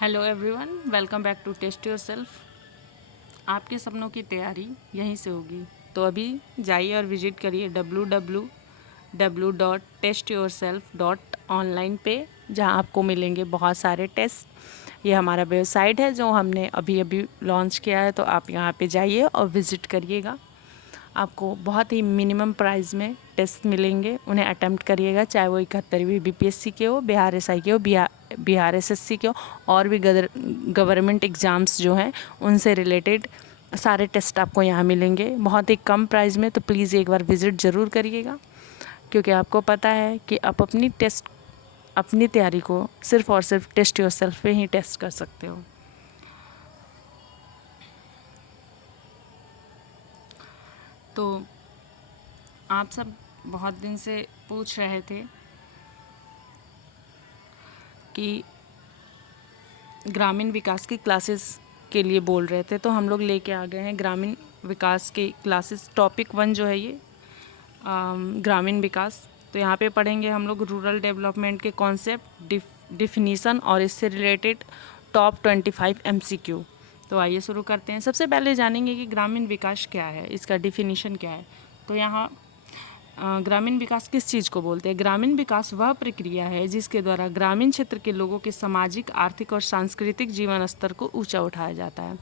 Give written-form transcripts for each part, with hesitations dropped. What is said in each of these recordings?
Hello everyone, welcome back to test yourself. आपके सपनों की तैयारी यहीं से होगी, तो अभी जाइए और विजिट करिए www.testyourself.online पे, जहां आपको मिलेंगे बहुत सारे टेस्ट। ये हमारा वेबसाइट है जो हमने अभी अभी लॉन्च किया है, तो आप यहां पे जाइए और विज़िट करिएगा। आपको बहुत ही मिनिमम प्राइस में टेस्ट मिलेंगे, उन्हें अटेम्प्ट करिएगा, चाहे वो 71वीं बीपीएससी के हो, बिहार एसआई के हो, बिहार एसएससी के हो, और भी गवर्नमेंट एग्ज़ाम्स जो हैं उनसे रिलेटेड सारे टेस्ट आपको यहाँ मिलेंगे बहुत ही कम प्राइस में। तो प्लीज़ एक बार विज़िट ज़रूर करिएगा, क्योंकि आपको पता है कि आप अपनी तैयारी को सिर्फ़ और सिर्फ टेस्ट योरसेल्फ पे ही टेस्ट कर सकते हो। तो आप सब बहुत दिन से पूछ रहे थे कि ग्रामीण विकास की क्लासेस के लिए बोल रहे थे, तो हम लोग लेके आ गए हैं ग्रामीण विकास की क्लासेस। टॉपिक 1 जो है ये ग्रामीण विकास। तो यहाँ पे पढ़ेंगे हम लोग रूरल डेवलपमेंट के कॉन्सेप्ट, डिफिनीसन और इससे रिलेटेड टॉप 25 एमसीक्यू। तो आइए शुरू करते हैं। सबसे पहले जानेंगे कि ग्रामीण विकास क्या है, इसका डिफिनीशन क्या है। तो यहाँ ग्रामीण विकास किस चीज़ को बोलते हैं? ग्रामीण विकास वह प्रक्रिया है जिसके द्वारा ग्रामीण क्षेत्र के लोगों के सामाजिक, आर्थिक और सांस्कृतिक जीवन स्तर को ऊंचा उठाया जाता है।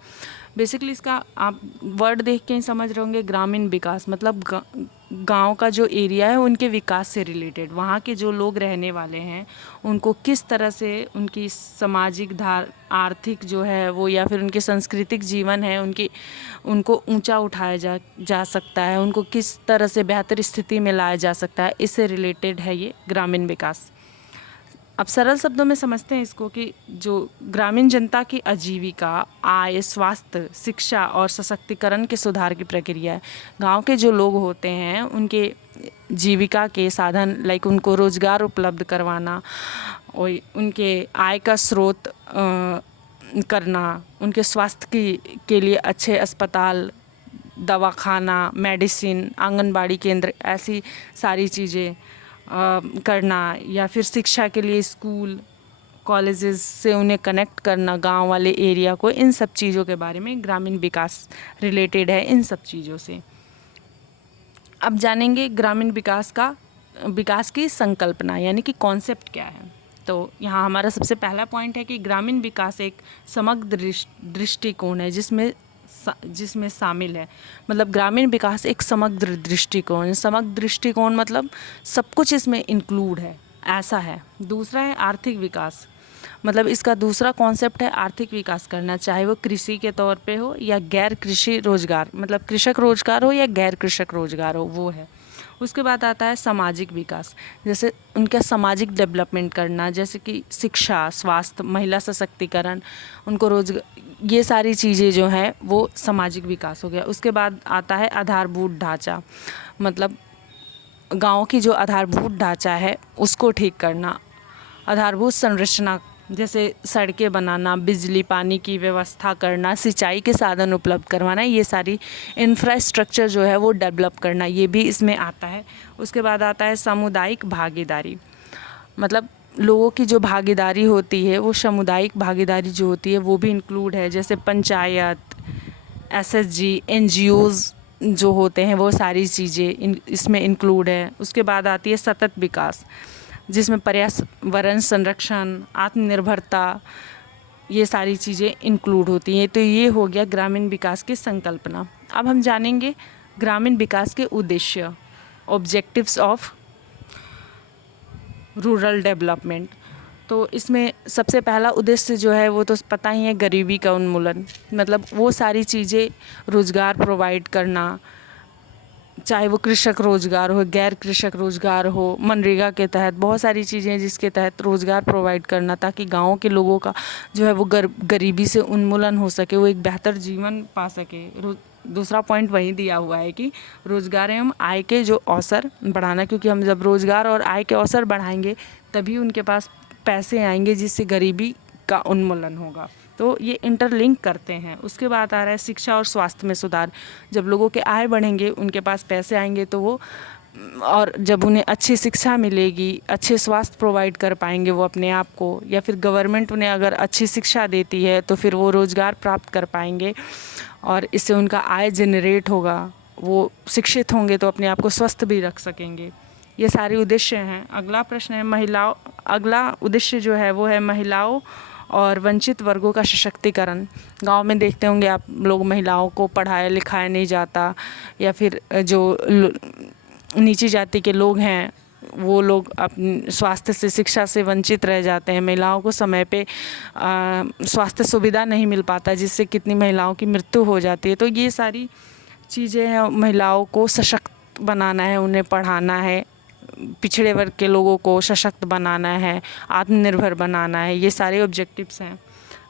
बेसिकली इसका आप वर्ड देख के ही समझ रहे होंगे। ग्रामीण विकास मतलब गांव का जो एरिया है उनके विकास से रिलेटेड, वहाँ के जो लोग रहने वाले हैं उनको किस तरह से उनकी सामाजिक आर्थिक जो है वो, या फिर उनके सांस्कृतिक जीवन है उनको ऊंचा उठाया जा सकता है, उनको किस तरह से बेहतर स्थिति में लाया जा सकता है, इससे रिलेटेड है ये ग्रामीण विकास। अब सरल शब्दों में समझते हैं इसको कि जो ग्रामीण जनता की आजीविका, आय, स्वास्थ्य, शिक्षा और सशक्तिकरण के सुधार की प्रक्रिया है। गांव के जो लोग होते हैं उनके जीविका के साधन, लाइक उनको रोज़गार उपलब्ध करवाना और उनके आय का स्रोत करना, उनके स्वास्थ्य के लिए अच्छे अस्पताल, दवाखाना, मेडिसिन, आंगनबाड़ी केंद्र, ऐसी सारी चीज़ें करना, या फिर शिक्षा के लिए स्कूल कॉलेजेस से उन्हें कनेक्ट करना गांव वाले एरिया को। इन सब चीज़ों के बारे में ग्रामीण विकास रिलेटेड है, इन सब चीज़ों से। अब जानेंगे ग्रामीण विकास की संकल्पना यानी कि कॉन्सेप्ट क्या है। तो यहाँ हमारा सबसे पहला पॉइंट है कि ग्रामीण विकास एक समग्र दृष्टिकोण है जिसमें शामिल है, मतलब ग्रामीण विकास एक समग्र दृष्टिकोण है। समग्र दृष्टिकोण मतलब सब कुछ इसमें इंक्लूड है, ऐसा है। दूसरा है आर्थिक विकास, मतलब इसका दूसरा कॉन्सेप्ट है आर्थिक विकास करना, चाहे वो कृषि के तौर पे हो या गैर कृषि रोजगार, मतलब कृषक रोजगार हो या गैर कृषक रोजगार हो, वो है। उसके बाद आता है सामाजिक विकास, जैसे उनका सामाजिक डेवलपमेंट करना, जैसे कि शिक्षा, स्वास्थ्य, महिला सशक्तिकरण, उनको रोजगार, ये सारी चीज़ें जो हैं वो सामाजिक विकास हो गया। उसके बाद आता है आधारभूत ढांचा, मतलब गांव की जो आधारभूत ढांचा है उसको ठीक करना। आधारभूत संरचना जैसे सड़कें बनाना, बिजली पानी की व्यवस्था करना, सिंचाई के साधन उपलब्ध करवाना, ये सारी इंफ्रास्ट्रक्चर जो है वो डेवलप करना, ये भी इसमें आता है। उसके बाद आता है सामुदायिक भागीदारी, मतलब लोगों की जो भागीदारी होती है वो सामुदायिक भागीदारी जो होती है वो भी इंक्लूड है, जैसे पंचायत, एसएचजी, एनजीओज़ जो होते हैं वो सारी चीज़ें इसमें इंक्लूड है। उसके बाद आती है सतत विकास, जिसमें पर्यावरण संरक्षण, आत्मनिर्भरता, ये सारी चीज़ें इंक्लूड होती हैं। तो ये हो गया ग्रामीण विकास की संकल्पना। अब हम जानेंगे ग्रामीण विकास के उद्देश्य, ऑब्जेक्टिव्स ऑफ रूरल डेवलपमेंट। तो इसमें सबसे पहला उद्देश्य जो है वो तो पता ही है, गरीबी का उन्मूलन, मतलब वो सारी चीज़ें, रोज़गार प्रोवाइड करना, चाहे वो कृषक रोज़गार हो, गैर कृषक रोज़गार हो, मनरेगा के तहत बहुत सारी चीज़ें जिसके तहत रोज़गार प्रोवाइड करना, ताकि गाँव के लोगों का जो है वो गरीबी से उन्मूलन हो सके, वो एक बेहतर जीवन पा सके। दूसरा पॉइंट वही दिया हुआ है कि रोज़गार एवं आय के जो अवसर बढ़ाना, क्योंकि हम जब रोज़गार और आय के अवसर बढ़ाएंगे तभी उनके पास पैसे आएंगे, जिससे गरीबी का उन्मूलन होगा। तो ये इंटरलिंक करते हैं। उसके बाद आ रहा है शिक्षा और स्वास्थ्य में सुधार, जब लोगों के आय बढ़ेंगे, उनके पास पैसे आएंगे, तो वो और जब उन्हें अच्छी शिक्षा मिलेगी, अच्छे स्वास्थ्य प्रोवाइड कर पाएंगे वो अपने आप को, या फिर गवर्नमेंट उन्हें अगर अच्छी शिक्षा देती है तो फिर वो रोज़गार प्राप्त कर पाएंगे और इससे उनका आय जनरेट होगा। वो शिक्षित होंगे तो अपने आप को स्वस्थ भी रख सकेंगे। ये सारे उद्देश्य हैं। अगला प्रश्न है अगला उद्देश्य जो है वो है महिलाओं और वंचित वर्गों का सशक्तिकरण। गांव में देखते होंगे आप लोग, महिलाओं को पढ़ाया लिखाया नहीं जाता, या फिर जो नीची जाति के लोग हैं वो लोग अपने स्वास्थ्य से, शिक्षा से वंचित रह जाते हैं। महिलाओं को समय पे स्वास्थ्य सुविधा नहीं मिल पाता, जिससे कितनी महिलाओं की मृत्यु हो जाती है। तो ये सारी चीज़ें हैं, महिलाओं को सशक्त बनाना है, उन्हें पढ़ाना है, पिछड़े वर्ग के लोगों को सशक्त बनाना है, आत्मनिर्भर बनाना है। ये सारे ऑब्जेक्टिव्स हैं।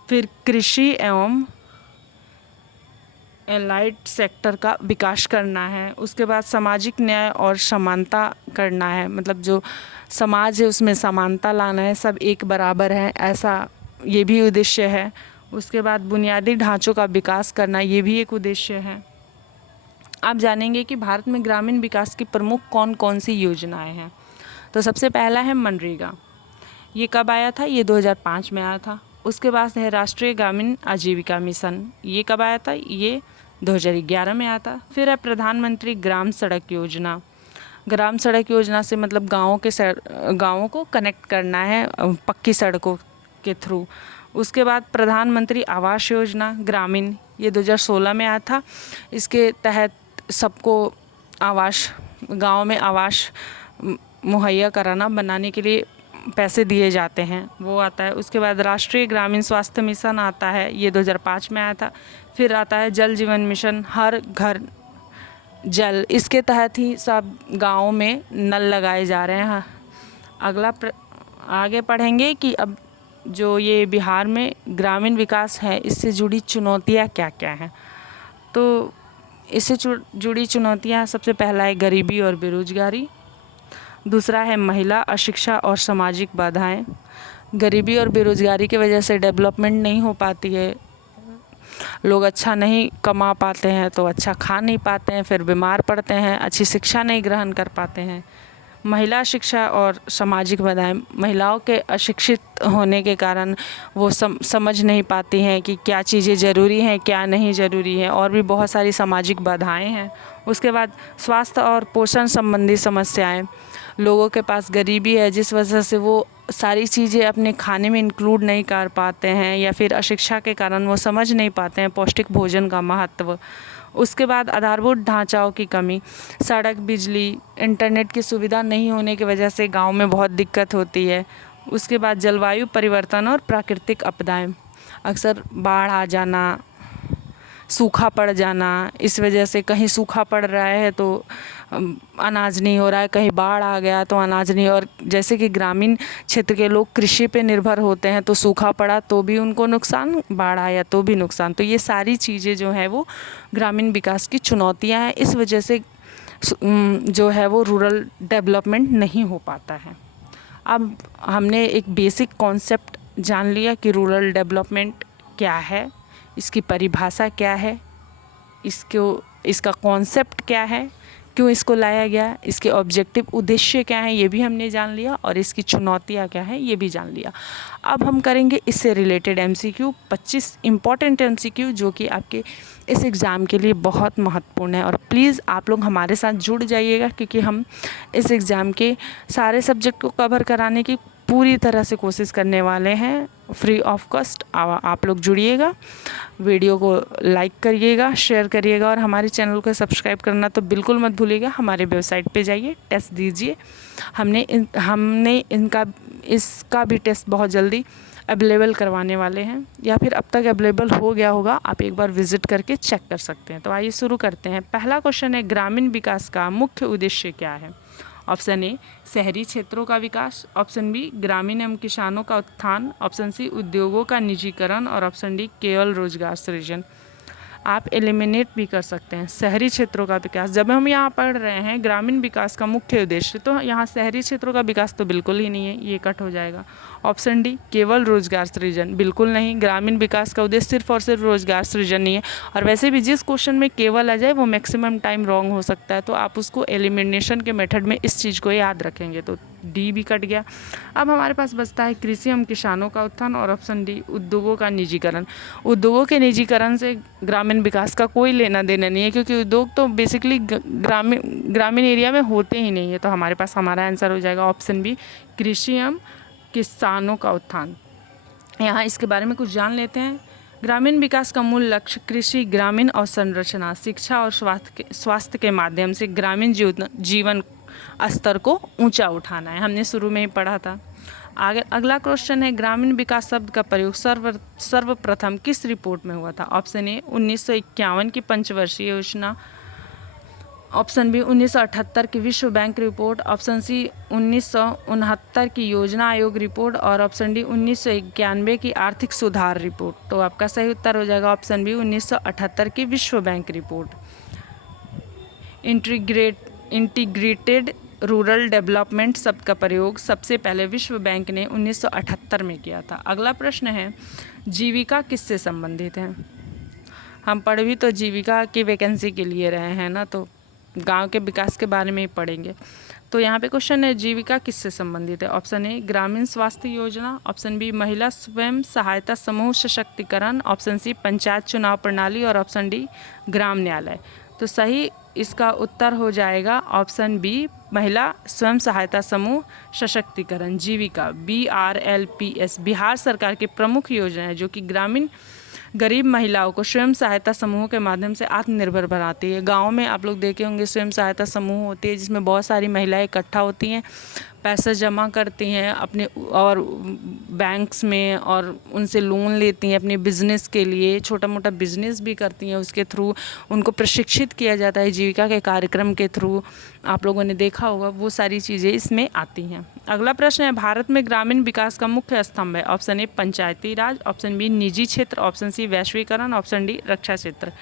फिर कृषि एवं एलाइड सेक्टर का विकास करना है। उसके बाद सामाजिक न्याय और समानता करना है, मतलब जो समाज है उसमें समानता लाना है, सब एक बराबर है, ऐसा ये भी उद्देश्य है। उसके बाद बुनियादी ढांचों का विकास करना, ये भी एक उद्देश्य है। आप जानेंगे कि भारत में ग्रामीण विकास की प्रमुख कौन कौन सी योजनाएं हैं। तो सबसे पहला है मनरेगा। ये कब आया था? ये 2005 में आया था। उसके बाद है राष्ट्रीय ग्रामीण आजीविका मिशन। ये कब आया था? ये 2011 में आया था। फिर है प्रधानमंत्री ग्राम सड़क योजना। ग्राम सड़क योजना से मतलब गाँवों को कनेक्ट करना है पक्की सड़कों के थ्रू। उसके बाद प्रधानमंत्री आवास योजना ग्रामीण, ये 2016 में आया था। इसके तहत सबको आवास, गांव में आवास मुहैया कराना, बनाने के लिए पैसे दिए जाते हैं, वो आता है। उसके बाद राष्ट्रीय ग्रामीण स्वास्थ्य मिशन आता है, ये 2005 में आया था। फिर आता है जल जीवन मिशन, हर घर जल, इसके तहत ही सब गाँव में नल लगाए जा रहे हैं। आगे पढ़ेंगे कि अब जो ये बिहार में ग्रामीण विकास है, इससे जुड़ी चुनौतियाँ क्या क्या हैं। तो इससे जुड़ी चुनौतियाँ, सबसे पहला है गरीबी और बेरोजगारी। दूसरा है महिला अशिक्षा और सामाजिक बाधाएं। गरीबी और बेरोजगारी की वजह से डेवलपमेंट नहीं हो पाती है, लोग अच्छा नहीं कमा पाते हैं तो अच्छा खा नहीं पाते हैं, फिर बीमार पड़ते हैं, अच्छी शिक्षा नहीं ग्रहण कर पाते हैं। महिला शिक्षा और सामाजिक बाधाएं, महिलाओं के अशिक्षित होने के कारण वो समझ नहीं पाती हैं कि क्या चीज़ें ज़रूरी हैं, क्या नहीं ज़रूरी है, और भी बहुत सारी सामाजिक बाधाएं हैं। उसके बाद स्वास्थ्य और पोषण संबंधी समस्याएं, लोगों के पास गरीबी है जिस वजह से वो सारी चीज़ें अपने खाने में इंक्लूड नहीं कर पाते हैं, या फिर अशिक्षा के कारण वो समझ नहीं पाते हैं पौष्टिक भोजन का महत्व। उसके बाद आधारभूत ढांचाओं की कमी, सड़क, बिजली, इंटरनेट की सुविधा नहीं होने की वजह से गांव में बहुत दिक्कत होती है। उसके बाद जलवायु परिवर्तन और प्राकृतिक आपदाएं, अक्सर बाढ़ आ जाना, सूखा पड़ जाना, इस वजह से कहीं सूखा पड़ रहा है तो अनाज नहीं हो रहा है, कहीं बाढ़ आ गया तो अनाज नहीं। और जैसे कि ग्रामीण क्षेत्र के लोग कृषि पे निर्भर होते हैं, तो सूखा पड़ा तो भी उनको नुकसान, बाढ़ आया तो भी नुकसान। तो ये सारी चीज़ें जो है वो ग्रामीण विकास की चुनौतियाँ हैं। इस वजह से जो है वो रूरल डेवलपमेंट नहीं हो पाता है। अब हमने एक बेसिक कॉन्सेप्ट जान लिया कि रूरल डेवलपमेंट क्या है, इसकी परिभाषा क्या है, इसका कॉन्सेप्ट क्या है, क्यों इसको लाया गया, इसके ऑब्जेक्टिव उद्देश्य क्या हैं, ये भी हमने जान लिया, और इसकी चुनौतियाँ क्या हैं ये भी जान लिया। अब हम करेंगे इससे रिलेटेड MCQ, 25 इम्पॉर्टेंट MCQ जो कि आपके इस एग्ज़ाम के लिए बहुत महत्वपूर्ण है। और प्लीज़ आप लोग हमारे साथ जुड़ जाइएगा, क्योंकि हम इस एग्ज़ाम के सारे सब्जेक्ट को कवर कराने की पूरी तरह से कोशिश करने वाले हैं, फ्री ऑफ कॉस्ट। आप लोग जुड़िएगा, वीडियो को लाइक करिएगा, शेयर करिएगा, और हमारे चैनल को सब्सक्राइब करना तो बिल्कुल मत भूलिएगा। हमारे वेबसाइट पे जाइए, टेस्ट दीजिए। हमने इसका भी टेस्ट बहुत जल्दी अवेलेबल करवाने वाले हैं, या फिर अब तक अवेलेबल हो गया होगा, आप एक बार विज़िट करके चेक कर सकते हैं। तो आइए शुरू करते हैं। पहला क्वेश्चन है, ग्रामीण विकास का मुख्य उद्देश्य क्या है? ऑप्शन ए शहरी क्षेत्रों का विकास, ऑप्शन बी ग्रामीण एवं किसानों का उत्थान, ऑप्शन सी उद्योगों का निजीकरण, और ऑप्शन डी केवल रोजगार सृजन। आप एलिमिनेट भी कर सकते हैं। शहरी क्षेत्रों का विकास, जब हम यहाँ पढ़ रहे हैं ग्रामीण विकास का मुख्य उद्देश्य, तो यहाँ शहरी क्षेत्रों का विकास तो बिल्कुल ही नहीं है, ये कट हो जाएगा। ऑप्शन डी केवल रोजगार सृजन, बिल्कुल नहीं, ग्रामीण विकास का उद्देश्य सिर्फ और सिर्फ रोजगार सृजन नहीं है। और वैसे भी जिस क्वेश्चन में केवल आ जाए वो मैक्सिमम टाइम रॉन्ग हो सकता है, तो आप उसको एलिमिनेशन के मेथड में इस चीज़ को याद रखेंगे। तो डी भी कट गया। अब हमारे पास बचता है कृषि एवं किसानों का उत्थान और ऑप्शन डी उद्योगों का निजीकरण। उद्योगों के निजीकरण से ग्रामीण विकास का कोई लेना देना नहीं है, क्योंकि उद्योग तो बेसिकली ग्रामीण एरिया में होते ही नहीं है। तो हमारे पास हमारा आंसर हो जाएगा ऑप्शन बी कृषि एवं किसानों का उत्थान। यहाँ इसके बारे में कुछ जान लेते हैं। ग्रामीण विकास का मूल लक्ष्य कृषि, ग्रामीण अवसंरचना, शिक्षा और स्वास्थ्य के माध्यम से ग्रामीण जीवन स्तर को ऊंचा उठाना है। हमने शुरू में ही पढ़ा था। आगे अगला क्वेश्चन है, ग्रामीण विकास शब्द का प्रयोग सर्वप्रथम किस रिपोर्ट में हुआ था? ऑप्शन ए 1951 की पंचवर्षीय योजना, ऑप्शन बी 1978 की विश्व बैंक रिपोर्ट, ऑप्शन सी 1969 की योजना आयोग रिपोर्ट और ऑप्शन डी 1991 की आर्थिक सुधार रिपोर्ट। तो आपका सही उत्तर हो जाएगा ऑप्शन बी 1978 की विश्व bank report. Integrated rural development शब्द का प्रयोग सबसे पहले विश्व बैंक ने 1978 में किया था। अगला प्रश्न है, जीविका किससे संबंधित है? हम पढ़ भी तो जीविका की वैकेंसी के लिए रहे हैं ना, तो गांव के विकास के बारे में ही पढ़ेंगे। तो यहाँ पे क्वेश्चन है, जीविका किससे संबंधित है? ऑप्शन ए ग्रामीण स्वास्थ्य योजना, ऑप्शन बी महिला स्वयं सहायता समूह सशक्तिकरण, ऑप्शन सी पंचायत चुनाव प्रणाली और ऑप्शन डी ग्राम न्यायालय। तो सही इसका उत्तर हो जाएगा ऑप्शन बी महिला स्वयं सहायता समूह सशक्तिकरण। जीविका BRLPS बिहार सरकार की प्रमुख योजना है जो कि ग्रामीण गरीब महिलाओं को स्वयं सहायता समूहों के माध्यम से आत्मनिर्भर बनाती है। गांव में आप लोग देखे होंगे स्वयं सहायता समूह होती है जिसमें बहुत सारी महिलाएं इकट्ठा होती हैं, पैसा जमा करती हैं अपने और बैंक्स में, और उनसे लोन लेती हैं अपने बिजनेस के लिए, छोटा मोटा बिजनेस भी करती हैं। उसके थ्रू उनको प्रशिक्षित किया जाता है जीविका के कार्यक्रम के थ्रू। आप लोगों ने देखा होगा, वो सारी चीज़ें इसमें आती हैं। अगला प्रश्न है, भारत में ग्रामीण विकास का मुख्य स्तंभ है? Option A Panchayati Raj, option B निजी क्षेत्र, ऑप्शन सी वैश्वीकरण, ऑप्शन डी रक्षा क्षेत्र।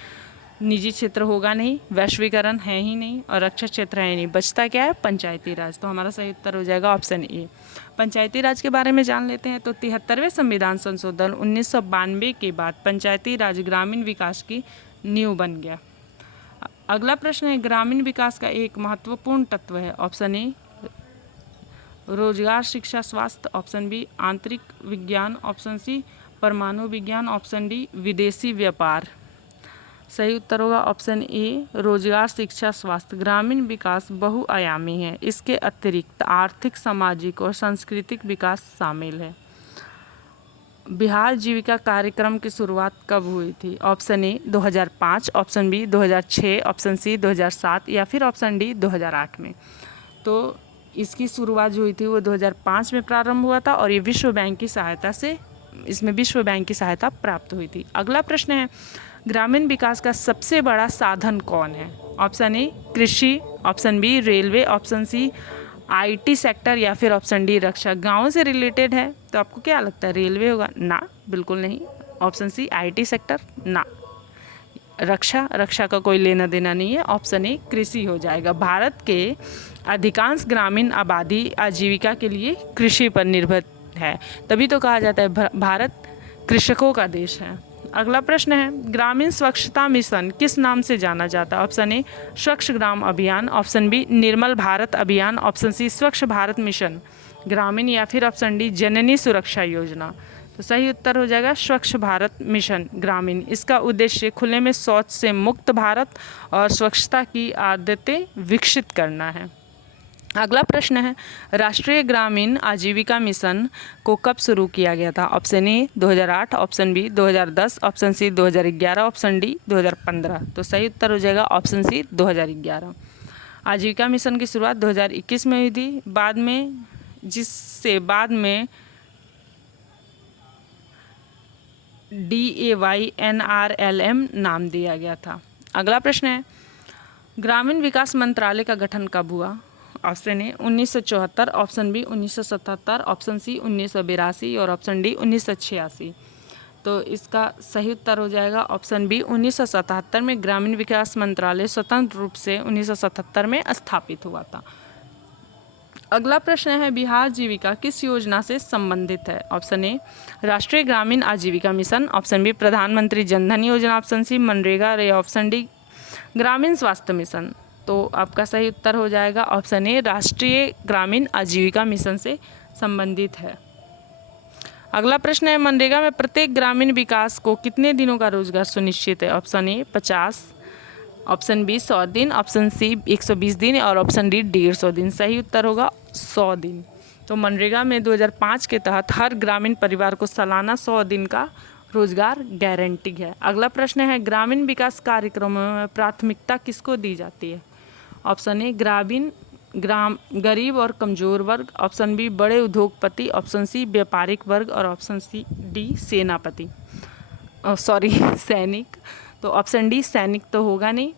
निजी क्षेत्र होगा नहीं, वैश्वीकरण है ही नहीं और रक्षा क्षेत्र है ही नहीं, बचता क्या है? पंचायती राज। तो हमारा सही उत्तर हो जाएगा ऑप्शन ए। पंचायती राज के बारे में जान लेते हैं। तो 73वें संविधान संशोधन 1992 के बाद पंचायती राज ग्रामीण विकास की नींव बन गया। अगला प्रश्न है, ग्रामीण विकास का एक महत्वपूर्ण तत्व है? ऑप्शन ए रोजगार, शिक्षा, स्वास्थ्य, ऑप्शन बी आंतरिक विज्ञान, ऑप्शन सी परमाणु विज्ञान, ऑप्शन डी विदेशी व्यापार। सही उत्तर होगा ऑप्शन ए रोजगार, शिक्षा, स्वास्थ्य। ग्रामीण विकास बहुआयामी है, इसके अतिरिक्त आर्थिक, सामाजिक और सांस्कृतिक विकास शामिल है। बिहार जीविका कार्यक्रम की शुरुआत कब हुई थी? Option A 2005, option B 2006, option C 2007 या फिर ऑप्शन डी 2008 में। तो इसकी शुरुआत जो हुई थी वो 2005 में प्रारंभ हुआ था और ये विश्व बैंक की सहायता से, इसमें विश्व बैंक की सहायता प्राप्त हुई थी। अगला प्रश्न है, ग्रामीण विकास का सबसे बड़ा साधन कौन है? ऑप्शन ए कृषि, option B railway, option C IT sector या फिर ऑप्शन डी रक्षा। गाँव से रिलेटेड है तो आपको क्या लगता है रेलवे होगा? ना, बिल्कुल नहीं। ऑप्शन सी IT सेक्टर, ना। रक्षा का कोई लेना देना नहीं है। ऑप्शन ए कृषि हो जाएगा। भारत के अधिकांश ग्रामीण आबादी आजीविका के लिए कृषि पर निर्भर है, तभी तो कहा जाता है भारत कृषकों का देश है। अगला प्रश्न है, ग्रामीण स्वच्छता मिशन किस नाम से जाना जाता है? ऑप्शन ए स्वच्छ ग्राम अभियान, ऑप्शन बी निर्मल भारत अभियान, ऑप्शन सी स्वच्छ भारत मिशन ग्रामीण या फिर ऑप्शन डी जननी सुरक्षा योजना। तो सही उत्तर हो जाएगा स्वच्छ भारत मिशन ग्रामीण। इसका उद्देश्य खुले में शौच से मुक्त भारत और स्वच्छता की आदतें विकसित करना है। अगला प्रश्न है, राष्ट्रीय ग्रामीण आजीविका मिशन को कब शुरू किया गया था? Option A 2008, option B 2010, option C 2011, option D 2015। तो सही उत्तर हो जाएगा ऑप्शन सी 2011। आजीविका मिशन की शुरुआत 2021 में हुई थी, बाद में DAYNRLM नाम दिया गया था। अगला प्रश्न है, ग्रामीण विकास मंत्रालय का गठन कब हुआ? Option A 1974, option B 1977, option C 1982 और ऑप्शन डी 1986। तो इसका सही उत्तर हो जाएगा ऑप्शन बी 1977 में ग्रामीण विकास मंत्रालय स्वतंत्र रूप से 1977 में स्थापित हुआ था। अगला प्रश्न है बिहार जीविका किस योजना से संबंधित है? ऑप्शन ए राष्ट्रीय ग्रामीण आजीविका मिशन, ऑप्शन बी प्रधानमंत्री जनधन योजना, ऑप्शन सी मनरेगा या ऑप्शन डी ग्रामीण स्वास्थ्य मिशन। तो आपका सही उत्तर हो जाएगा ऑप्शन ए राष्ट्रीय ग्रामीण आजीविका मिशन से संबंधित है। अगला प्रश्न है मनरेगा में प्रत्येक ग्रामीण विकास को कितने दिनों का रोजगार सुनिश्चित है? ऑप्शन ए 50, ऑप्शन बी 100 दिन, ऑप्शन सी 120 दिन और ऑप्शन डी 150 दिन। सही उत्तर होगा 100 दिन। तो मनरेगा में 2005 के तहत हर ग्रामीण परिवार को सालाना 100 दिन का रोजगार गारंटी है। अगला प्रश्न है ग्रामीण विकास कार्यक्रमों में प्राथमिकता किसको दी जाती है? ऑप्शन ए गरीब और कमजोर वर्ग, ऑप्शन बी बड़े उद्योगपति, ऑप्शन सी व्यापारिक वर्ग और ऑप्शन सी डी सैनिक। तो ऑप्शन डी सैनिक तो होगा नहीं,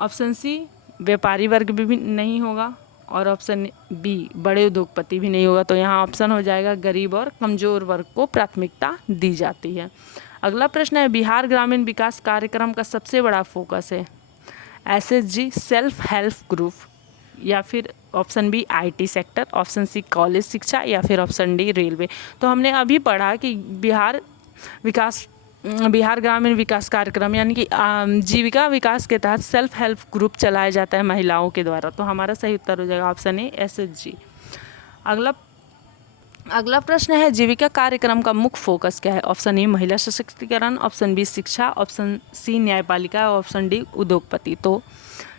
ऑप्शन सी व्यापारी वर्ग भी नहीं होगा और ऑप्शन बी बड़े उद्योगपति भी नहीं होगा। तो यहाँ ऑप्शन हो जाएगा गरीब और कमजोर वर्ग को प्राथमिकता दी जाती है। अगला प्रश्न है बिहार ग्रामीण विकास कार्यक्रम का सबसे बड़ा फोकस है? SHG सेल्फ हेल्प ग्रुप, या फिर option B IT sector, option C college शिक्षा या फिर ऑप्शन डी रेलवे। तो हमने अभी पढ़ा कि बिहार ग्रामीण विकास कार्यक्रम यानी कि जीविका विकास के तहत सेल्फ हेल्प ग्रुप चलाया जाता है महिलाओं के द्वारा। तो हमारा सही उत्तर हो जाएगा ऑप्शन ए SHG। अगला प्रश्न है जीविका कार्यक्रम का मुख्य फोकस क्या है? ऑप्शन ए महिला सशक्तिकरण, ऑप्शन बी शिक्षा, ऑप्शन सी न्यायपालिका और ऑप्शन डी उद्योगपति। तो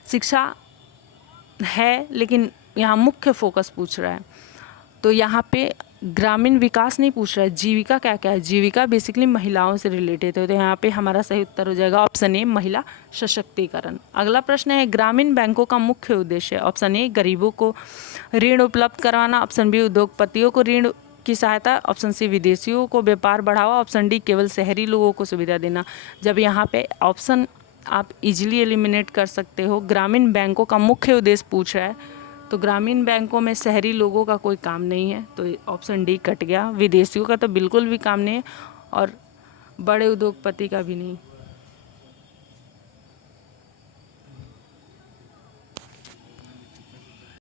शिक्षा है लेकिन यहाँ मुख्य फोकस पूछ रहा है, तो यहाँ पे ग्रामीण विकास नहीं पूछ रहा है। जीविका क्या क्या है? जीविका बेसिकली महिलाओं से रिलेटेड है। तो यहाँ पे हमारा सही उत्तर हो जाएगा ऑप्शन ए महिला सशक्तिकरण। अगला प्रश्न है ग्रामीण बैंकों का मुख्य उद्देश्य? ऑप्शन ए गरीबों को ऋण उपलब्ध करवाना, ऑप्शन बी उद्योगपतियों को ऋण की सहायता, ऑप्शन सी विदेशियों को व्यापार बढ़ावा, ऑप्शन डी केवल शहरी लोगों को सुविधा देना। जब यहाँ पे ऑप्शन आप इजीली एलिमिनेट कर सकते हो, ग्रामीण बैंकों का मुख्य उद्देश्य पूछ रहा है, तो ग्रामीण बैंकों में शहरी लोगों का कोई काम नहीं है, तो ऑप्शन डी कट गया। विदेशियों का तो बिल्कुल भी काम नहीं है और बड़े उद्योगपति का भी नहीं।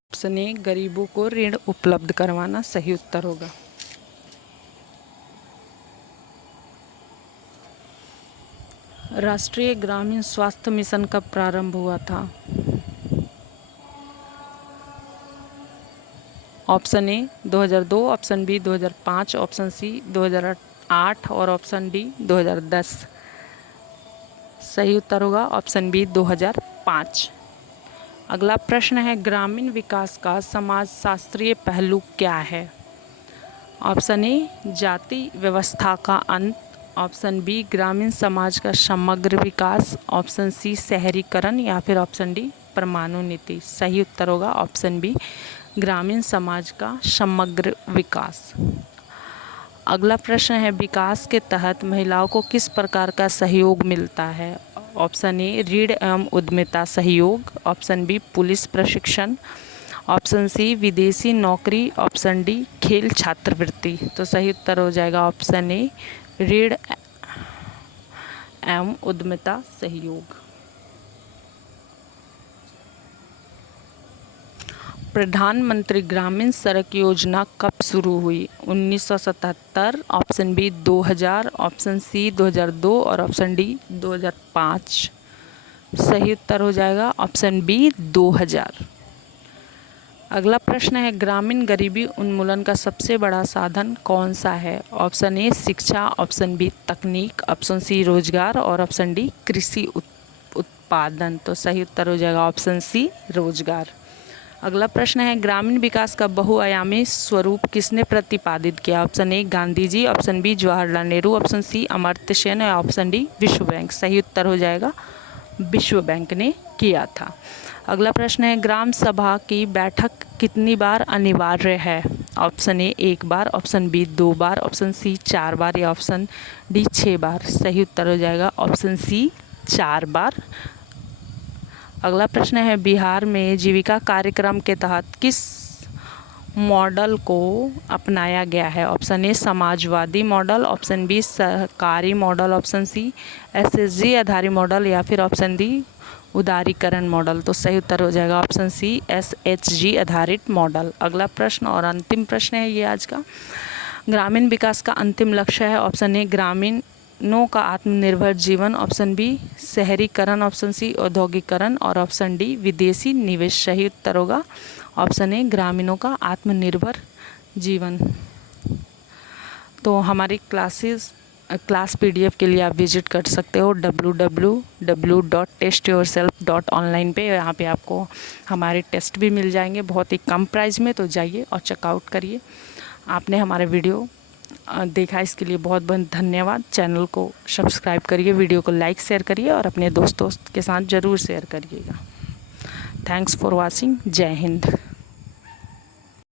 ऑप्शन ए गरीबों को ऋण उपलब्ध करवाना सही उत्तर होगा। राष्ट्रीय ग्रामीण स्वास्थ्य मिशन कब प्रारंभ हुआ था? Option A 2002, option B 2005, option C 2008 और ऑप्शन डी 2010। सही उत्तर होगा ऑप्शन बी 2005। अगला प्रश्न है ग्रामीण विकास का समाजशास्त्रीय पहलू क्या है? ऑप्शन ए जाति व्यवस्था का अंत, ऑप्शन बी ग्रामीण समाज का समग्र विकास, ऑप्शन सी शहरीकरण या फिर ऑप्शन डी परमाणु नीति। सही उत्तर होगा ऑप्शन बी ग्रामीण समाज का समग्र विकास। अगला प्रश्न है विकास के तहत महिलाओं को किस प्रकार का सहयोग मिलता है? ऑप्शन ए ऋण एवं उद्यमिता सहयोग, ऑप्शन बी पुलिस प्रशिक्षण, ऑप्शन सी विदेशी नौकरी, ऑप्शन डी खेल छात्रवृत्ति। तो सही उत्तर हो जाएगा ऑप्शन ए ऋण एवं उद्यमिता सहयोग। प्रधानमंत्री ग्रामीण सड़क योजना कब शुरू हुई? 1977, ऑप्शन बी 2000, ऑप्शन सी 2002 और ऑप्शन डी 2005। सही उत्तर हो जाएगा ऑप्शन बी 2000। अगला प्रश्न है ग्रामीण गरीबी उन्मूलन का सबसे बड़ा साधन कौन सा है? ऑप्शन ए शिक्षा, ऑप्शन बी तकनीक, ऑप्शन सी रोजगार और ऑप्शन डी कृषि उत्पादन। तो सही उत्तर हो जाएगा ऑप्शन सी रोजगार। अगला प्रश्न है ग्रामीण विकास का बहुआयामी स्वरूप किसने प्रतिपादित किया? Option A Gandhi ji, option B Jawaharlal Nehru, option C Amartya Sen और ऑप्शन डी विश्व बैंक। सही उत्तर हो जाएगा विश्व बैंक ने किया था। अगला प्रश्न है ग्राम सभा की बैठक कितनी बार अनिवार्य है? ऑप्शन ए 1 बार, ऑप्शन बी 2 बार, ऑप्शन सी 4 बार या ऑप्शन डी 6 बार। सही उत्तर हो जाएगा ऑप्शन सी 4 बार। अगला प्रश्न है बिहार में जीविका कार्यक्रम के तहत किस मॉडल को अपनाया गया है? ऑप्शन ए समाजवादी मॉडल, ऑप्शन बी सहकारी मॉडल, ऑप्शन सी SHG आधारित मॉडल या फिर ऑप्शन डी उदारीकरण मॉडल। तो सही उत्तर हो जाएगा ऑप्शन सी, SHG आधारित मॉडल। अगला प्रश्न और अंतिम प्रश्न है ये आज का। ग्रामीण विकास का अंतिम लक्ष्य है ऑप्शन ए ग्रामीणों का आत्मनिर्भर जीवन, ऑप्शन बी शहरीकरण, ऑप्शन सी औद्योगिकरण और ऑप्शन डी विदेशी निवेश। सही उत्तर होगा ऑप्शन ए ग्रामीणों का आत्मनिर्भर जीवन। तो हमारी क्लास PDF के लिए आप विजिट कर सकते हो www.testyourself.online पे। यहाँ पे आपको हमारे टेस्ट भी मिल जाएंगे बहुत ही कम प्राइस में, तो जाइए और चेकआउट करिए। आपने हमारा वीडियो देखा इसके लिए बहुत बहुत धन्यवाद। चैनल को सब्सक्राइब करिए, वीडियो को लाइक शेयर करिए और अपने दोस्तों के साथ ज़रूर शेयर करिएगा। Thanks for watching. जय हिंद।